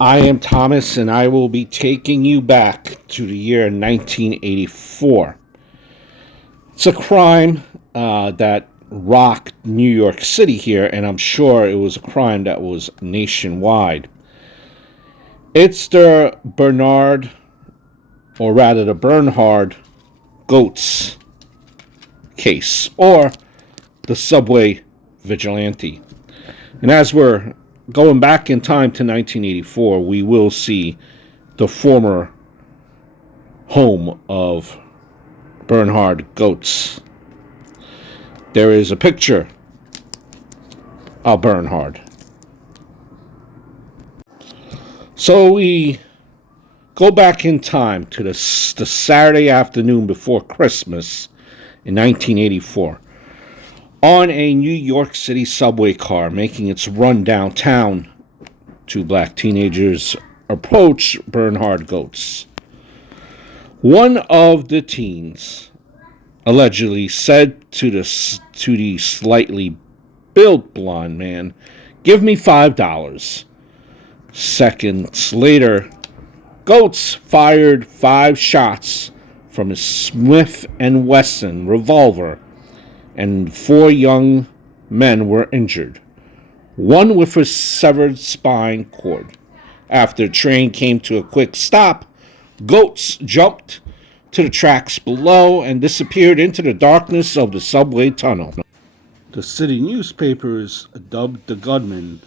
I am Thomas, and I will be taking you back to the year 1984. It's a crime that rocked New York City here, and I'm sure it was a crime that was nationwide. It's the Bernard, or rather the Bernhard Goats case, or the subway vigilante. And as we're going back in time to 1984, we will see the former home of Bernhard Goats. There is a picture of Bernhard. So we go back in time to the Saturday afternoon before Christmas in 1984. On a New York City subway car making its run downtown, two black teenagers approach Bernhard Goats. One of the teens allegedly said to the slightly built blonde man, "Give me $5." Seconds later, Goats fired 5 shots from his Smith & Wesson revolver, and 4 young men were injured, one with a severed spine cord. After the train came to a quick stop, Goats jumped to the tracks below and disappeared into the darkness of the subway tunnel. The city newspapers dubbed the gunman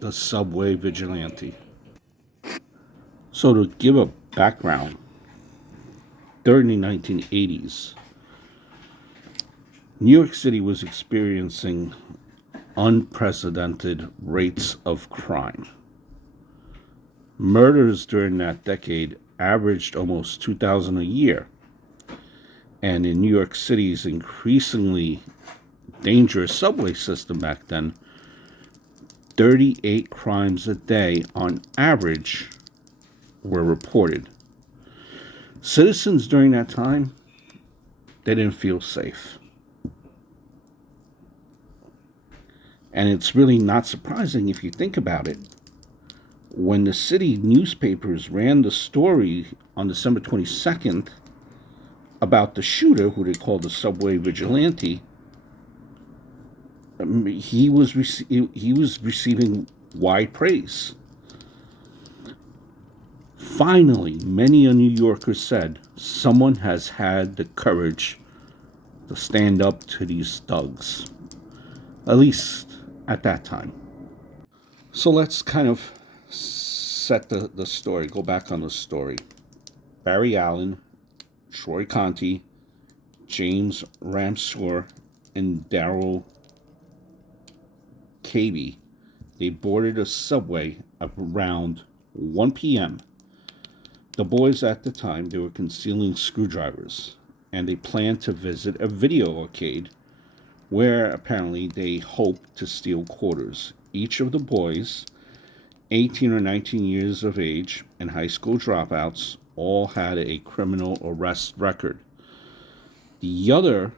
the subway vigilante. So to give a background, during the 1980s, New York City was experiencing unprecedented rates of crime. Murders during that decade averaged almost 2,000 a year. And in New York City's increasingly dangerous subway system back then, 38 crimes a day on average were reported. Citizens during that time, they didn't feel safe. And it's really not surprising if you think about it. When the city newspapers ran the story on December 22nd about the shooter, who they called the subway vigilante, he was receiving wide praise. Finally, many a New Yorker said, someone has had the courage to stand up to these thugs, at least at that time. So let's kind of set the story, go back on the story. Barry Allen, Troy Conti, James Ramseur, and Darrell Cabey, they boarded a subway around 1 p.m. The boys at the time, they were concealing screwdrivers, and they planned to visit a video arcade where apparently they hoped to steal quarters. Each of the boys, 18 or 19 years of age and high school dropouts, all had a criminal arrest record. The other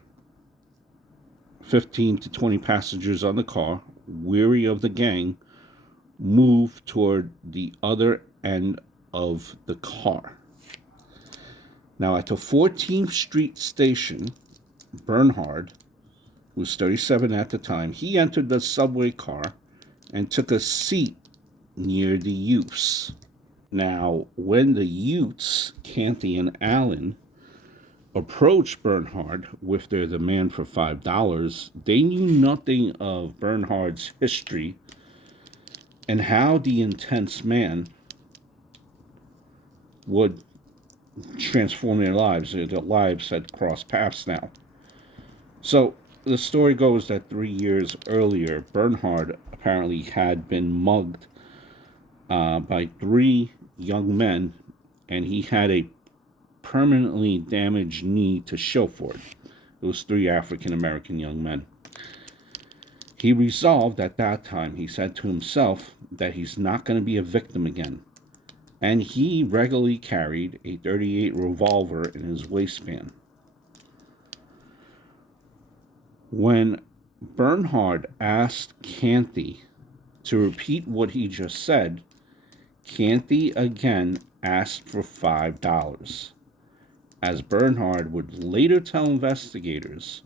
15 to 20 passengers on the car, weary of the gang, moved toward the other end of the car. Now, at the 14th Street station, Bernhard, who was 37 at the time, he entered the subway car and took a seat near the youths. Now, when the youths, Canty and Allen, approached Bernhard with their demand for $5, they knew nothing of Bernhard's history and how the intense man would transform their lives. Their lives had crossed paths now. So the story goes that 3 years earlier, Bernhard apparently had been mugged by 3 young men, and he had a permanently damaged knee to show for it. It was 3 African American young men. He resolved at that time, he said to himself, that he's not going to be a victim again. And he regularly carried a .38 revolver in his waistband. When Bernhard asked Canty to repeat what he just said, Canty again asked for $5, as Bernhard would later tell investigators,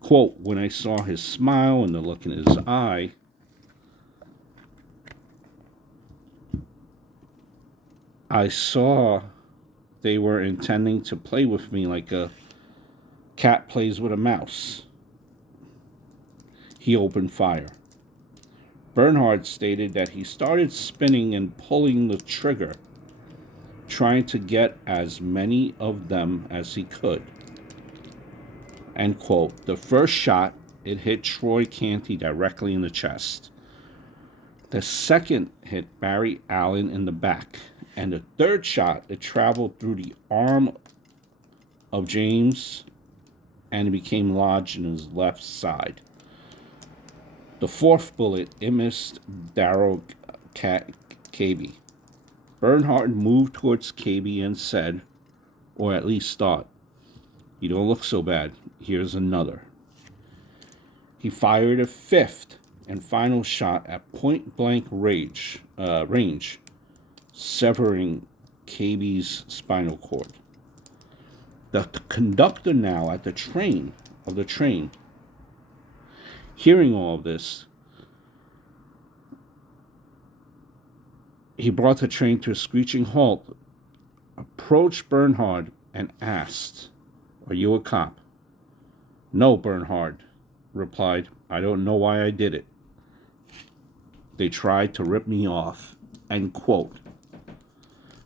quote, when I saw his smile and the look in his eye, I saw they were intending to play with me like a cat plays with a mouse. He opened fire. Bernhard stated that he started spinning and pulling the trigger, trying to get as many of them as he could. End quote. The first shot, it hit Troy Canty directly in the chest. The second hit Barry Allen in the back. And the third shot, it traveled through the arm of James and it became lodged in his left side. The fourth bullet, it missed Darrell Caby. Bernhard moved towards Caby and said, or at least thought, "You don't look so bad. Here's another." He fired a fifth and final shot at point-blank range, severing Caby's spinal cord. The conductor now at the train, hearing all of this, he brought the train to a screeching halt, approached Bernhard, and asked, "Are you a cop?" "No," Bernhard replied. "I don't know why I did it. They tried to rip me off." End quote.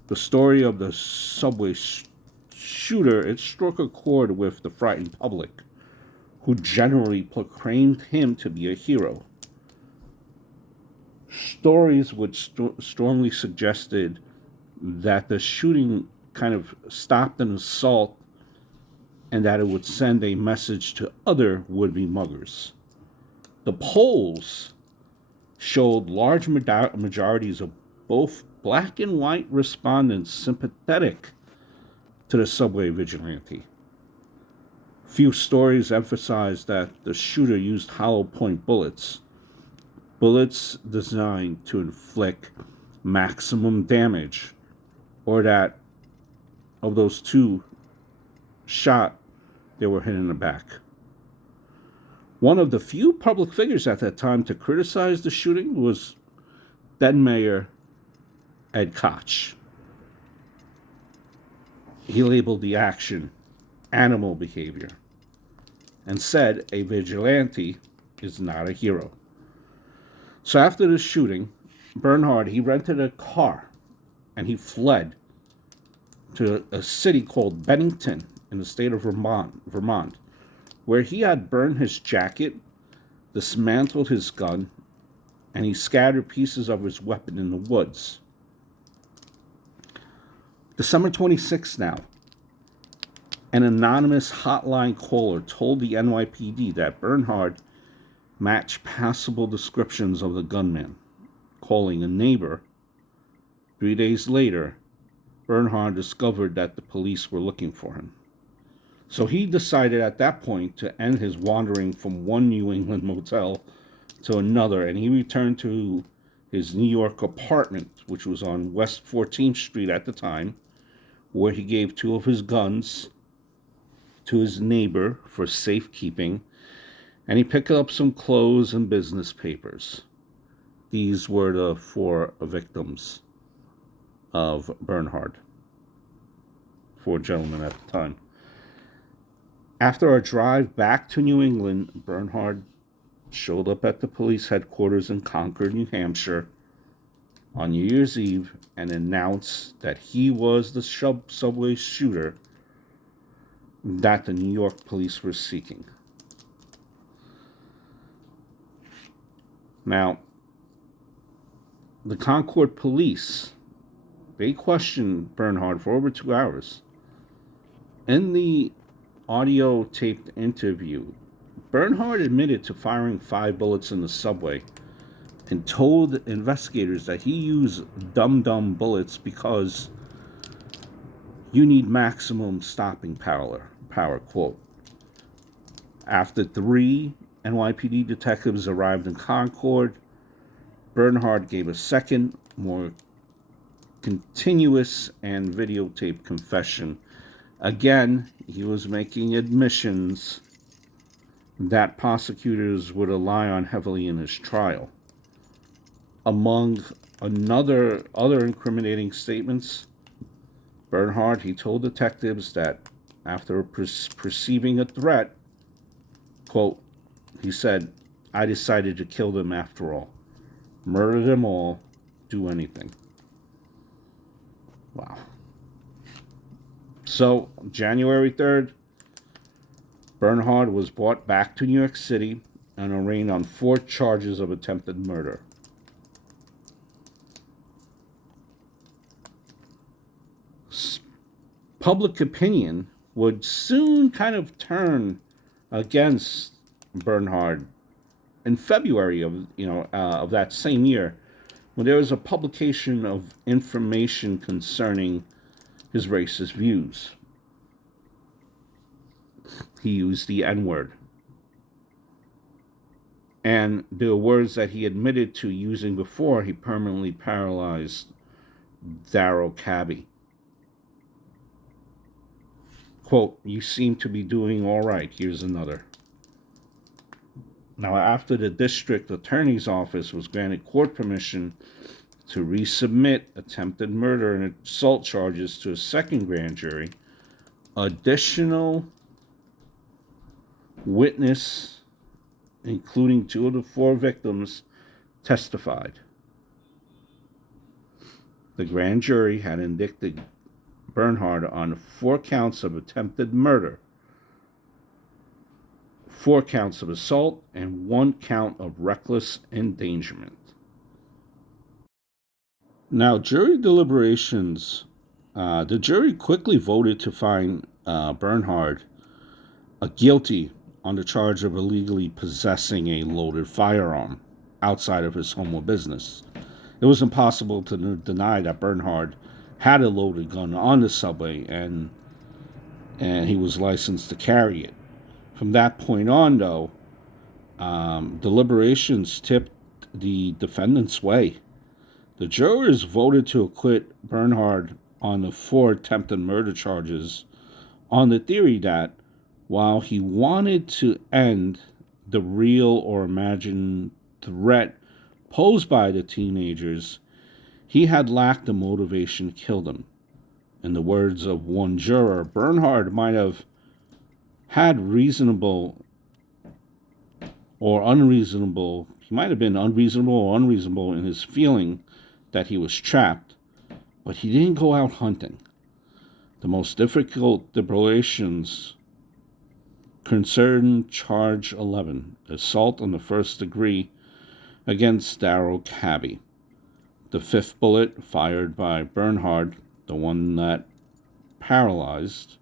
The story of the subway shooter, it struck a chord with the frightened public, who generally proclaimed him to be a hero. Stories which strongly suggested that the shooting kind of stopped an assault and that it would send a message to other would-be muggers. The polls showed large majorities of both black and white respondents sympathetic to the subway vigilante. Few stories emphasized that the shooter used hollow point bullets designed to inflict maximum damage, or that of those two shot, they were hit in the back. One of the few public figures at that time to criticize the shooting was then Mayor Ed Koch. He labeled the action animal behavior and said a vigilante is not a hero. So after the shooting, Bernhard, he rented a car and he fled to a city called Bennington in the state of Vermont, where he had burned his jacket, dismantled his gun, and he scattered pieces of his weapon in the woods. December 26th now, an anonymous hotline caller told the NYPD that Bernhard matched passable descriptions of the gunman, calling a neighbor. 3 days later, Bernhard discovered that the police were looking for him. So he decided at that point to end his wandering from one New England motel to another, and he returned to his New York apartment, which was on West 14th Street at the time, where he gave two of his guns to his neighbor for safekeeping, and he picked up some clothes and business papers. These were the four victims of Bernhard, four gentlemen at the time. After a drive back to New England, Bernhard showed up at the police headquarters in Concord, New Hampshire on New Year's Eve and announced that he was the subway shooter that the New York police were seeking. Now, the Concord police, they questioned Bernhard for over 2 hours. In the audio taped interview, Bernhard admitted to firing 5 bullets in the subway and told investigators that he used dum-dum bullets because you need maximum stopping power, quote. After 3 NYPD detectives arrived in Concord, Bernhard gave a second, more continuous and videotaped confession. Again, he was making admissions that prosecutors would rely on heavily in his trial. Among other incriminating statements, Bernhard, he told detectives that after perceiving a threat, quote, he said, I decided to kill them after all. Murder them all, do anything. Wow. So, January 3rd, Bernhard was brought back to New York City and arraigned on 4 charges of attempted murder. Public opinion would soon kind of turn against Bernhard in February of that same year, when there was a publication of information concerning his racist views. He used the N-word. And the words that he admitted to using before he permanently paralyzed Darryl Cabby. Quote, you seem to be doing all right. Here's another. Now, after the district attorney's office was granted court permission to resubmit attempted murder and assault charges to a second grand jury, additional witness, including 2 of the 4 victims, testified. The grand jury had indicted Bernhard on 4 counts of attempted murder, 4 counts of assault, and 1 count of reckless endangerment. Now, jury deliberations, the jury quickly voted to find Bernhard guilty on the charge of illegally possessing a loaded firearm outside of his home or business. It was impossible to deny that Bernhard had a loaded gun on the subway and he was licensed to carry it. From that point on, though, deliberations tipped the defendant's way. The jurors voted to acquit Bernhard on the 4 attempted murder charges on the theory that while he wanted to end the real or imagined threat posed by the teenagers, he had lacked the motivation to kill them. In the words of one juror, Bernhard might have had reasonable or unreasonable, he might have been unreasonable or unreasonable in his feeling that he was trapped, but he didn't go out hunting. The most difficult deliberations concerned charge 11, assault on the first degree against Darryl Cabby. The 5th bullet fired by Bernhard, the one that paralyzed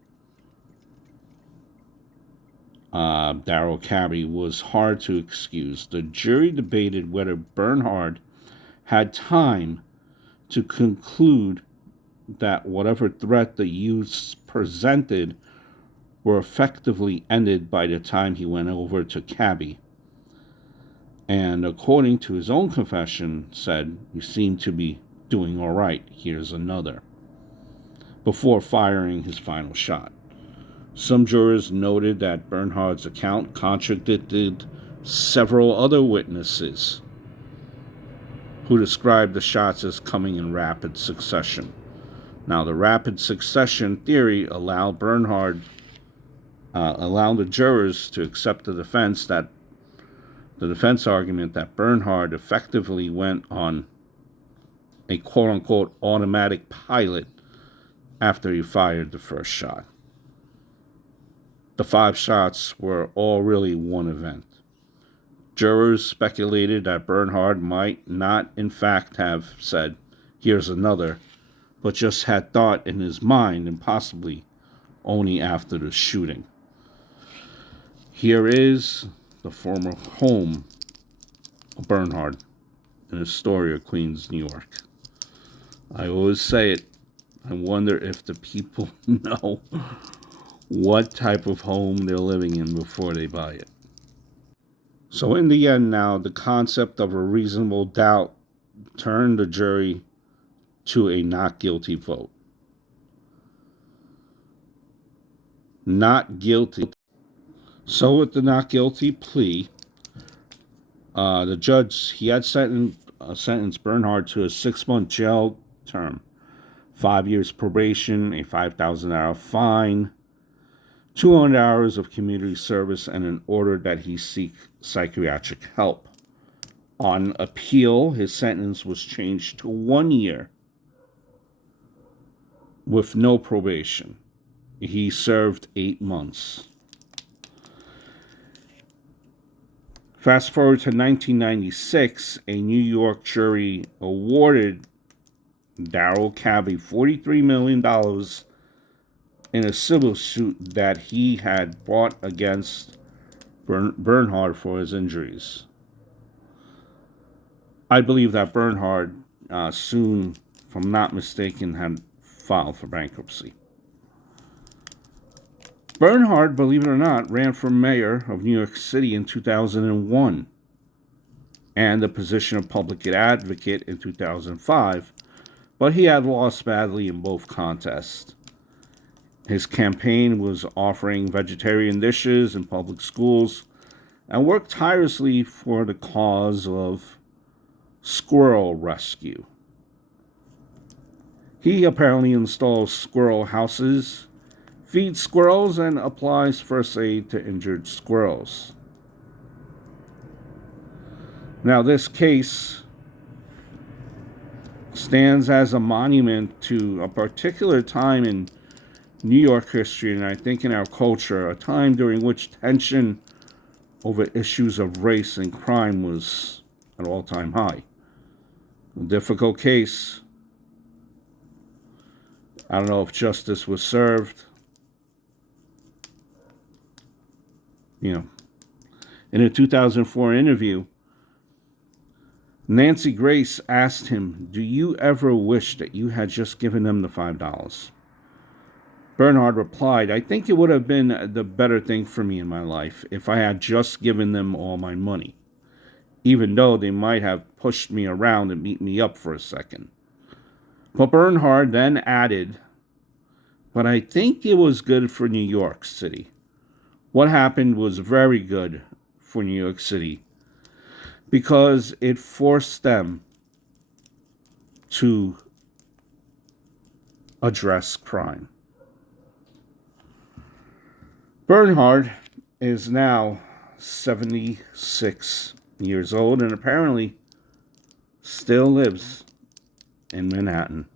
Darryl Cabby, was hard to excuse. The jury debated whether Bernhard had time to conclude that whatever threat the youths presented were effectively ended by the time he went over to Cabby. And according to his own confession, said, you seem to be doing all right, here's another, before firing his final shot. Some jurors noted that Bernhard's account contradicted several other witnesses who described the shots as coming in rapid succession. Now, the rapid succession theory allowed the jurors to accept the defense argument that Bernhard effectively went on a quote-unquote automatic pilot after he fired the first shot. The 5 shots were all really one event. Jurors speculated that Bernhard might not in fact have said, here's another, but just had thought in his mind and possibly only after the shooting. Here is the former home of Bernhard in Astoria, Queens, New York. I always say it. I wonder if the people know what type of home they're living in before they buy it. So in the end now, the concept of a reasonable doubt turned the jury to a not guilty vote. Not guilty. So with the not guilty plea, the judge, he had sentenced Bernhard to a 6-month jail term, 5 years probation, a $5,000 fine, 200 hours of community service, and an order that he seek psychiatric help. On appeal, his sentence was changed to 1 year with no probation. He served 8 months. Fast forward to 1996, a New York jury awarded Darrell Cavey $43 million in a civil suit that he had brought against Bernhard for his injuries. I believe that Bernhard soon, if I'm not mistaken, had filed for bankruptcy. Bernhard, believe it or not, ran for mayor of New York City in 2001 and the position of public advocate in 2005, but he had lost badly in both contests. His campaign was offering vegetarian dishes in public schools and worked tirelessly for the cause of squirrel rescue. He apparently installs squirrel houses, feeds squirrels, and applies first aid to injured squirrels. Now, this case stands as a monument to a particular time in New York history, and I think in our culture, a time during which tension over issues of race and crime was at an all-time high. A difficult case. I don't know if justice was served. In a 2004 interview, Nancy Grace asked him, "Do you ever wish that you had just given them the $5? Bernhard replied, "I think it would have been the better thing for me in my life if I had just given them all my money, even though they might have pushed me around and beat me up for a second." But Bernhard then added, "But I think it was good for New York City. What happened was very good for New York City because it forced them to address crime." Bernhard is now 76 years old and apparently still lives in Manhattan.